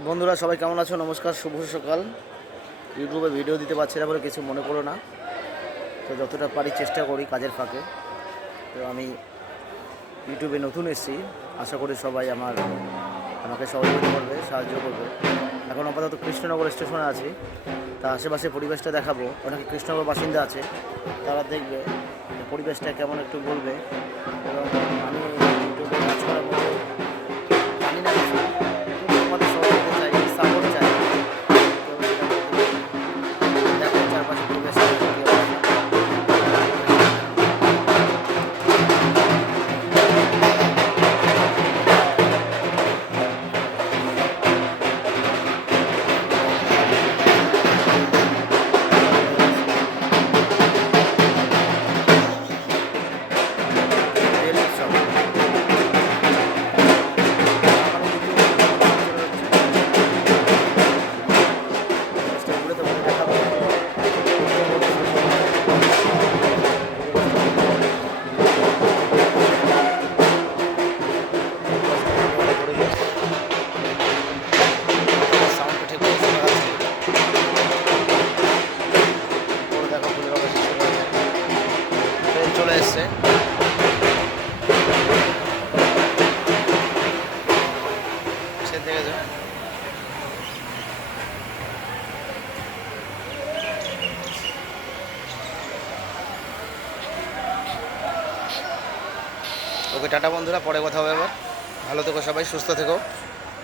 বন্ধুরা সবাই কেমন আছো? নমস্কার, শুভ সকাল। ইউটিউবে ভিডিও দিতে পারছি না বলে কিছু মনে করো না। তো যতটা পারি চেষ্টা করি কাজের ফাঁকে। তো আমি ইউটিউবে নতুন এসেছি, আশা করি সবাই আমাকে সহযোগিতা করবে, সাহায্য করবে। এখন আপাতত কৃষ্ণনগর স্টেশনে আছি, তা আশেপাশে পরিবেশটা দেখাবো। অনেকে কৃষ্ণনগর বাসিন্দা আছে, তারা দেখবে পরিবেশটা কেমন একটু বলবে। এবং আমি ইউটিউবে কাজ করার মতো জানি না কিছু, কিন্তু তোমাদের সহযোগিতা চাই, সাপোর্ট চাই। তো সেটা করতে পারি। দেখো চারপাশে পরিবেশটা কি অবস্থা। রেল উৎসব আমার চেষ্টা করে তোমাদের দেখাবো। সাউন্ডটা ঠিক করে শোনা যাচ্ছে। ওর দেখো ফুলের বাগান শেষ হয়ে গেছে। ট্রেন চলে এসছে। সে দেখেছো? ওকে টাটা বন্ধুরা, পরে কথা হবে আবার। ভালো থেকো সবাই, সুস্থ থেকো।